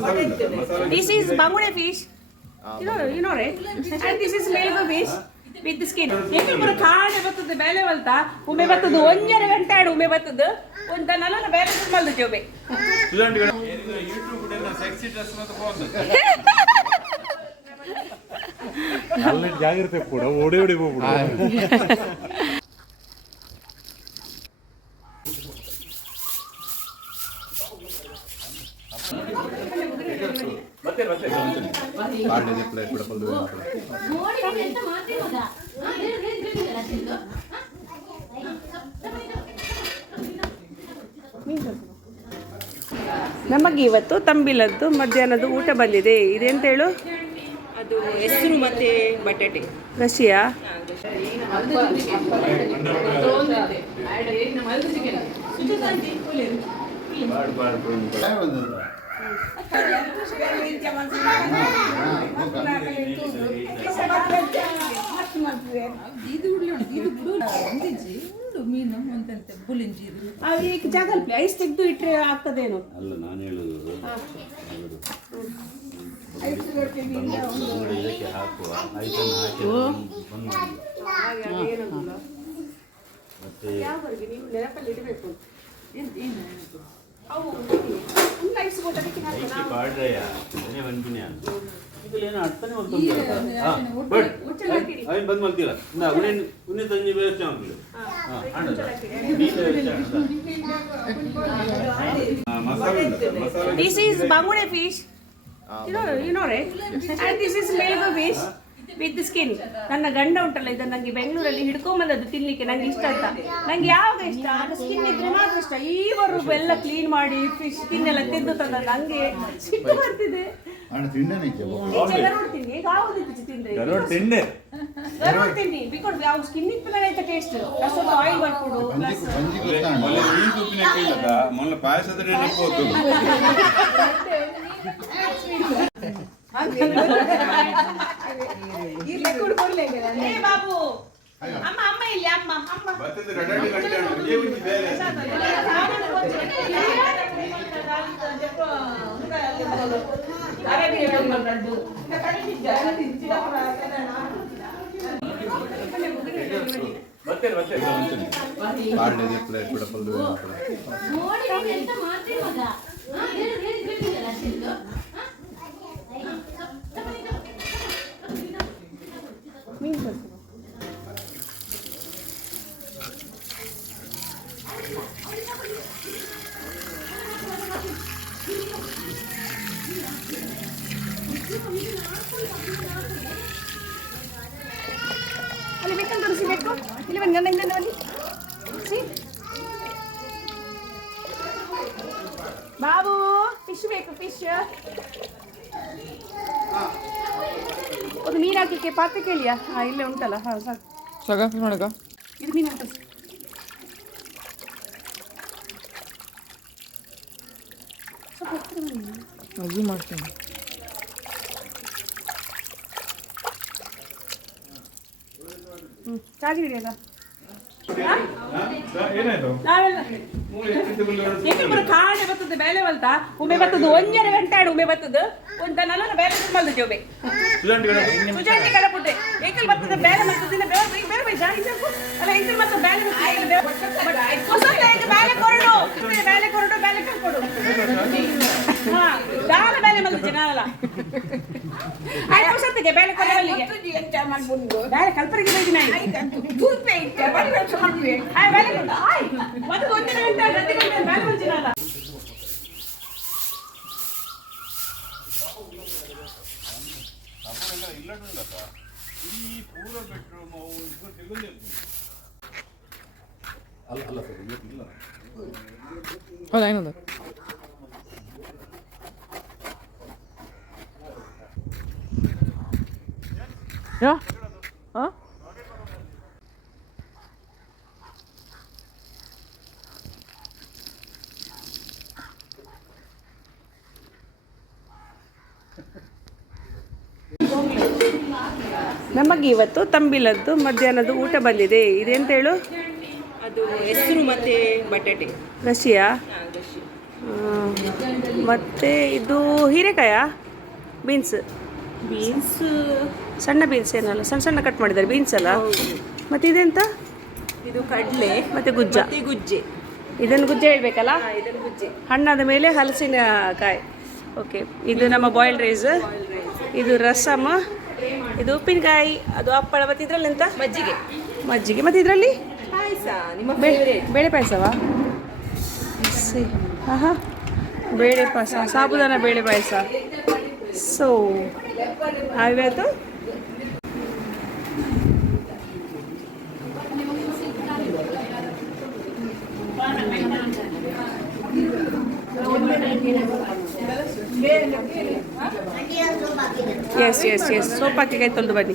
This is bangure fish. You know, right? And this is Melgo fish with the skin. Ekal pura khade battadu bele valta. Ume battadu 1 ಗಂಟೆ ಆಡು ಉಮೆ ಬತ್ತದು ಒಂದು ನನ್ನ ಬೇರೆ ಮಲ್ದು ಜೋಬೆ YouTube sexy dress ಮತ್ತೆ ಹೋಗ್ತದೆ ಅಲ್ಲಿ ಜಾಗ್ರತೆ ಕೂಡ ಓಡಿ ಓಡಿ ಹೋಗ್ಬಿಡು. ನಮಗೆ ಇವತ್ತು ತಂಬಿಲದ್ದು ಮಧ್ಯಾಹ್ನದ ಊಟ ಬಂದಿದೆ. ಇದೆಂತ ಹೇಳು? ಅದು ಹೆಸರು ಮತ್ತೆ ಬಟಾಟೆ ರಸಿಯಾ. ಜಾಗಲ್ಪಿ ಐಸ್ ತೆಗೆದು ಇಟ್ಟರೆ ಆಗ್ತದೇನು? ಅಲ್ಲ ನಾನು ಹೇಳುದು ಇದಕ್ಕೆ ಹಾಕುವ ಐಟಮ್ ಹಾಕಿ ಮತ್ತೆ ನೆನಪಲ್ಲಿ ಇಡಬೇಕು. ಪಾಡ್ರಯ್ಯ ಬಂದಿನಿ ಏನು ಅರ್ಥನೇ ಬಂದು ಮಲ್ತಿಲ್ಲ ಉನ್ನೆ ತಂಜಿ ವ್ಯವಸ್ಥೆ ಆಗ್ತದೆ. This is bangure fish. You know, right? And this is Melgo fish with the skin. ನನ್ನ ಗಂಡ ಉಂಟಲ್ಲ ಇದನ್ನು ನನಗೆ ಬೆಂಗಳೂರಲ್ಲಿ ಹಿಡ್ಕೊಂಬಂದದ್ದು ತಿನ್ನಲಿಕ್ಕೆ. ನಂಗೆ ಇಷ್ಟ ಅಂತ. ನಂಗೆ ಯಾವಾಗ ಇಷ್ಟ ಅದು ಸ್ಕಿನ್ ಇದ್ರೆ ಮಾತ್ರ ಇಷ್ಟ. ಈವರು ಎಲ್ಲ ಕ್ಲೀನ್ ಮಾಡಿ ಫಿಶ್ ಸ್ಕಿನ್ ಎಲ್ಲ ತೆಗೆದು ತಂದ ನಂಗೆ ಸಿಟ್ಟು ಬರ್ತಿದೆ. ನೋಡ್ತೀನಿ ಈಗ ಆಗುದಿತ್ತು ತಿಂದ್ರೆ ತಿಂಡಿ ಬಿಕಾಸ್ ಯಾವ ಸ್ಕಿನ್ ಇತ್ತು ಆಯ್ತಾ ಟೇಸ್ಟ್. ಸ್ವಲ್ಪ ಆಯಿಲ್ ಬರ್ಕೊಡು ಮೊನ್ನೆ ಪಾಯಸದ ನೆನಪೋದು ಬಾಬು ಅಮ್ಮ ಅಮ್ಮ ಇಲ್ಲಿ ಅಮ್ಮ ಅಲ್ಲಿ ಬೇಕಂತ ತೋರಿಸಬೇಕು. ಇಲ್ಲಿ ಬನ್ನಿ ನನ್ನ ಹಿಂದೆ ಬನ್ನಿ. ಬಾಬು ಫಿಶ್ ಬೇಕು ಫಿಶ್. ಒಂದು ಮೀನು ಹಾಕಲಿಕ್ಕೆ ಪಾತ್ರೆ ಕೇಳಿಯಾ? ಹಾಂ ಇಲ್ಲೇ ಉಂಟಲ್ಲ. ಹಾಂ ಸಾಕು ಸಾಕ ಮಾಡಕ ಇದು ಮೀನು ಉಂಟು. ಅಜ್ಜಿ ಮಾಡ್ತೀನಿ. ಚಾರ್ಜ್ ಹಿಡಿಯಲ್ಲ ಖಾಡೆ ಬರ್ತದೆ ಬೇಲೆ ಬಲ್ತ ಉಮೆ ಬರ್ತದು 1 ಗಂಟೆ ಆಡು ಉಮೆ ಬರ್ತದು ಒಂದು ನನ್ನ ಬೇರೆ ಮಲ್ದು ಜೋಬೆ ಸುಜಾಂಟಿ ಕಡಪುಟ್ಟೆ ಏಕಲ್ ಬರ್ತದೆ ಬೇರೆ ಮತ್ತದಿನ ಬೇರೆ ಬೇರೆ ಪೈಸಾ ಅಲ್ಲ ಇಂತ ಮತ್ತೆ ಬೇರೆ ಬೇರೆ ಕೊರಡು ಬೇರೆ ಕಲ್ಕೊಡು. ಹಾ ದಾಲ ಬೇಲೆ ಮಲ್ದು ಜನಲ್ಲ ಆಯ್ತು ಸತ್ತಿಗೆ ಬೇಲೆ ಕೊರವಲ್ಲಿಗೆ ಬೇರೆ ಕಲ್ಪರಿಗೆ ಬೇಡಿ ನಾನು ಮತ್ತೆ 1 ಗಂಟೆ ಬೇರೆ ಮಂಚಿನಲ್ಲ. ಹೌದಾ ಏನದು ಯಾ ಹಾಂ ನಮಗೆ ಇವತ್ತು ತಂಬಿಲದ್ದು ಮಧ್ಯಾಹ್ನದ ಊಟ ಬಂದಿದೆ. ಇದೆಂತ ಹೇಳು? ಅದು ಹೆಸರು ಮತ್ತು ಬಟಾಟೆ ರಸಿಯಾ. ಮತ್ತು ಇದು ಹೀರೆಕಾಯ ಬೀನ್ಸ್ ಬೀನ್ಸ್ ಸಣ್ಣ ಬೀನ್ಸ್ ಏನಲ್ಲ ಸಣ್ಣ ಸಣ್ಣ ಕಟ್ ಮಾಡಿದ್ದಾರೆ ಬೀನ್ಸ್ ಅಲ್ಲ. ಮತ್ತು ಇದೆಂತ ಇದು ಕಡಲೆ ಮತ್ತು ಗುಜ್ಜ. ಮತ್ತೆ ಗುಜ್ಜೆ. ಇದನ್ನು ಗುಜ್ಜೆ ಹೇಳ್ಬೇಕಲ್ಲ. ಇದನ್ನು ಗುಜ್ಜೆ. ಹಣ್ಣಾದ ಮೇಲೆ ಹಲಸಿನಕಾಯಿ. ಓಕೆ, ಇದು ನಮ್ಮ ಬಾಯ್ಲ್ಡ್ ರೈಸ್, ಇದು ರಸಮ್, ಇದು ಉಪ್ಪಿನಕಾಯಿ, ಅದು ಹಪ್ಪಳ. ಮತ್ತು ಇದರಲ್ಲಿ ಎಂತ ಮಜ್ಜಿಗೆ. ಮಜ್ಜಿಗೆ. ಮತ್ತು ಇದರಲ್ಲಿ ಪಾಯಸ ನಿಮ್ಮ ಫೇವರೇಟ್. ಬೇಳೆ ಪಾಯಸವಾ? ಹಾಂ ಬೇಳೆ ಪಾಯಸ, ಸಾಬುದಾನ ಬೇಳೆ ಪಾಯಸ. ಸೊ ಆಯ್ತು. ಎಸ್ ಎಸ್ ಎಸ್ ಸೋಪ್ ಹಾಕಿ ಕೈ ತೊಳೆದು ಬನ್ನಿ.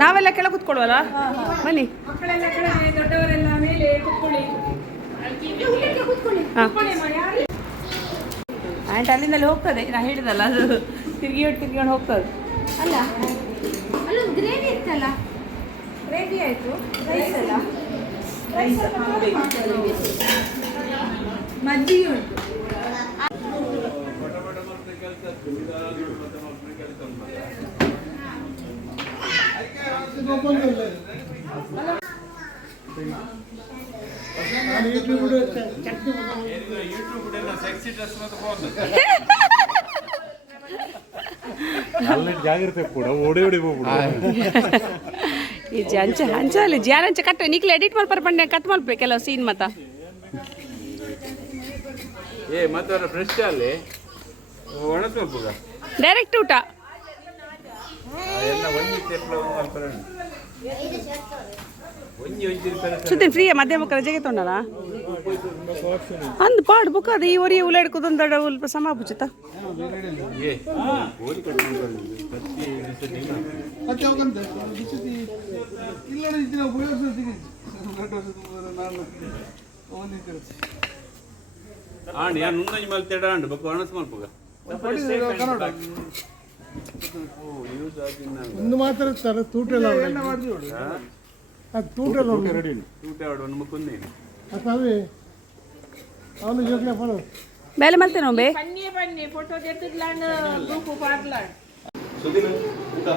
ನಾವೆಲ್ಲ ಕೆಳಗೆ ಕೂತ್ಕೊಳ್ಳುವಲ್ಲ, ಬನ್ನಿ. ದೊಡ್ಡವರೆಲ್ಲ ಮೇಲೆ ಕೂತ್ಕೊಳ್ಳಿ. ಹಾಂ ಆ್ಯಂಟ್ ಅಲ್ಲಿಂದಲ್ಲಿ ಹೋಗ್ತದೆ, ನಾ ಹೇಳಿದಲ್ಲ ಅದು ತಿರ್ಗಿಕೊಂಡು ಹೋಗ್ತದೆ. ಅಲ್ಲ ಅಲ್ಲೊಂದು ಗ್ರೇವಿ ಇತ್ತಲ್ಲ, ಗ್ರೇವಿ ಆಯಿತು. ರೈಸ್ ಅಲ್ಲ, ಮಜ್ಜಿಗೆ ಉಂಟು. ಅಲ್ಲಿಟ್ಟು ಜಾಗ್ರತೆ ಕೂಡ ಓಡಿ ಹೋಗ್ಬಿಡು. ಈ ಅಂಚೆ ಅಂಚಲ್ಲಿ ಜಾರಂಚೆ ಕಟ್ಟ ನಿಕ್ಲೆ ಎಡಿಟ್ ಮಾಡ್ಪಾರ ಪಂಡೆ ಕಟ್ ಮಾಡ್ಬೇಕು ಕೆಲವು ಸೀನ್ ಮತ್ತ ಏ ಮತ್ತೆ ಫ್ರೆಶ್ ಅಲ್ಲಿ ಒಣಸ್ಬೇಕು ಡೈರೆಕ್ಟ್ ಊಟ. ಎಲ್ಲ ಒಂಜಿ ತೆಪ್ಲ ಒಂಜಿ ಒಂಜಿ ಸುತ್ತೀನಿ ಫ್ರೀ ಮಧ್ಯ ಮಕ್ಕಳ ಜಗೆ ತೊಂಡಲ್ಲ ಅಂದ್ ಪಾಡು ಬುಕ್ ಅದು ಈ ಒರಿಯ ಉಲಾಡ್ಕೋದೊಂದು ದಡ ಉಲ್ಪ ಸಮ ಪುಚಿತ ಏ ಓದಿ ಕೊಟ್ಟು ಆಂಡ್ ಯಾರು ನುಂಗಂಜಿ ಮೇಲೆ ತೆಡ ಆಂಡ್ ಬಕ್ಕ ಒಣಸ್ ಮಲ್ಪಗ ಒಂದು ಮಾತ್ರ ತರ ತೂಟೆಲ್ಲ ಅದು ತೂಟೆಲ್ಲ ರೆಡಿ ತೂಟ ಆಡು ಒಂದು ಮುಕ್ಕೊಂದೇನು ಅದೇ ಅವನು ಯೋಚನೆ ಪಡು ಬೇಲೆ ಮಲ್ತೇನೋ ಬೇ ಬನ್ನಿ ಫೋಟೋ ತೆತ್ತಿದ್ಲಾಂಡ್ ಗ್ರೂಪ್ ಪಾರ್ಲಾಂಡ್ ಸುದಿನ ಊಟ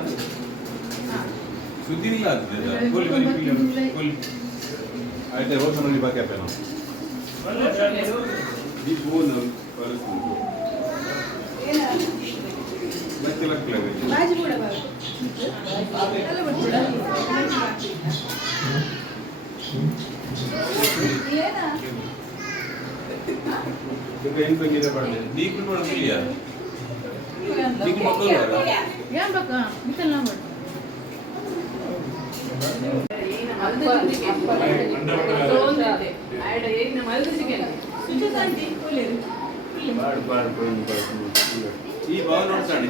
ಸುದಿನಿಲ್ಲ ಅದು ಫುಲ್ ಫುಲ್ ಆಯ್ತು ರೋಸ ನೋಡಿ ಬಾಕಿ ಅಪ್ಪೇನೋ ಈ ಫೋನ್ ಕಳಿಸ್ತೀನಿ ಬಾಜಿ ಕೂಡ ಬಾಜಿ ಈ ಭಾವ ನೋಡ್ತಾನೆ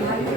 ಹಾಗೆ